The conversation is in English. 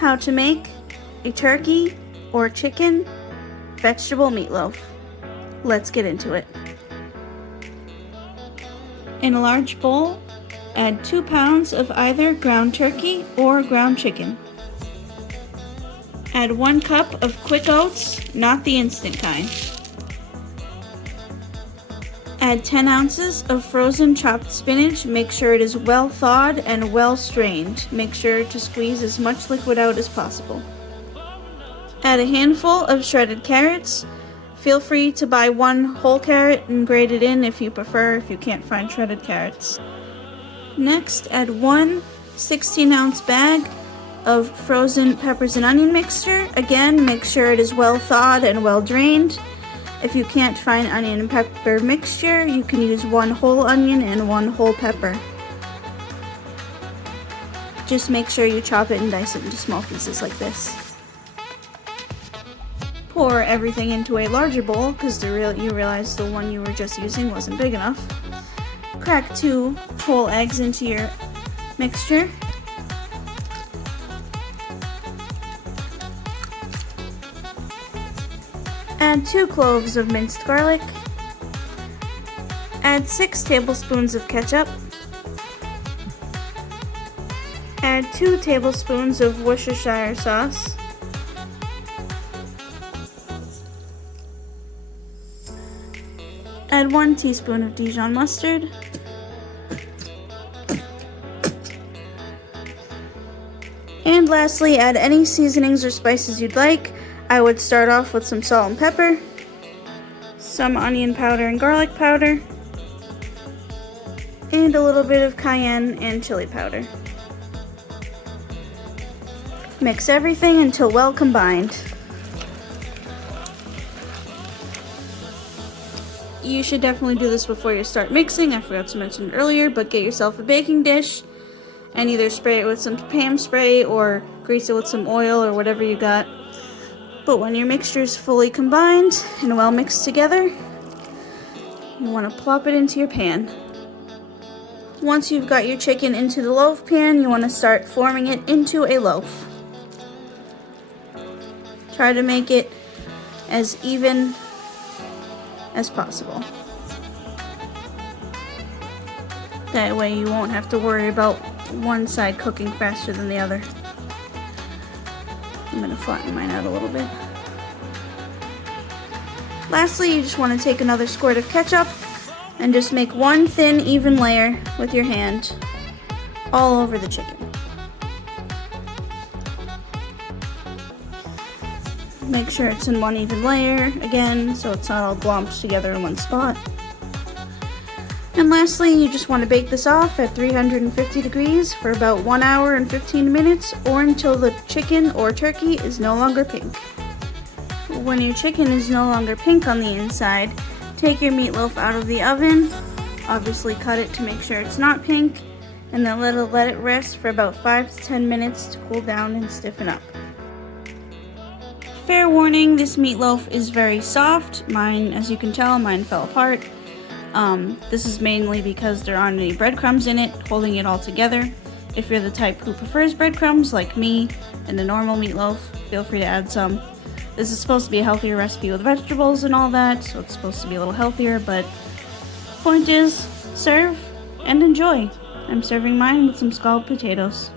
how to make a turkey or chicken vegetable meatloaf. Let's get into it. In a large bowl, add 2 pounds of either ground turkey or ground chicken. Add 1 cup of quick oats, not the instant kind. Add 10 ounces of frozen chopped spinach. Make sure it is well thawed and well strained. Make sure to squeeze as much liquid out as possible. Add a handful of shredded carrots. Feel free to buy 1 whole carrot and grate it in if you prefer, if you can't find shredded carrots. Next, add 1 16-ounce bag of frozen peppers and onion mixture. Again, make sure it is well thawed and well drained. If you can't find onion and pepper mixture, you can use 1 whole onion and 1 whole pepper. Just make sure you chop it and dice it into small pieces like this. Pour everything into a larger bowl because you realize the one you were just using wasn't big enough. Crack 2 whole eggs into your mixture. Add 2 cloves of minced garlic. Add 6 tablespoons of ketchup. Add 2 tablespoons of Worcestershire sauce. Add 1 teaspoon of Dijon mustard. And lastly, add any seasonings or spices you'd like. I would start off with some salt and pepper, some onion powder and garlic powder, and a little bit of cayenne and chili powder. Mix everything until well combined. You should definitely do this before you start mixing. I forgot to mention it earlier, but get yourself a baking dish and either spray it with some Pam spray or grease it with some oil or whatever you got. But when your mixture is fully combined and well mixed together, you want to plop it into your pan. Once you've got your chicken into the loaf pan, you want to start forming it into a loaf. Try to make it as even as possible. That way you won't have to worry about one side cooking faster than the other. I'm going to flatten mine out a little bit. Lastly, you just want to take another squirt of ketchup and just make 1 thin, even layer with your hand all over the chicken. Make sure it's in 1 even layer, again, so it's not all glomped together in one spot. And lastly, you just want to bake this off at 350 degrees for about 1 hour and 15 minutes or until the chicken or turkey is no longer pink. When your chicken is no longer pink on the inside, take your meatloaf out of the oven, obviously cut it to make sure it's not pink, and then let it rest for about 5 to 10 minutes to cool down and stiffen up. Fair warning, this meatloaf is very soft. Mine, as you can tell, mine fell apart. This is mainly because there aren't any breadcrumbs in it, holding it all together. If you're the type who prefers breadcrumbs, like me, and a normal meatloaf, feel free to add some. This is supposed to be a healthier recipe with vegetables and all that, so it's supposed to be a little healthier, but point is, serve and enjoy. I'm serving mine with some scalloped potatoes.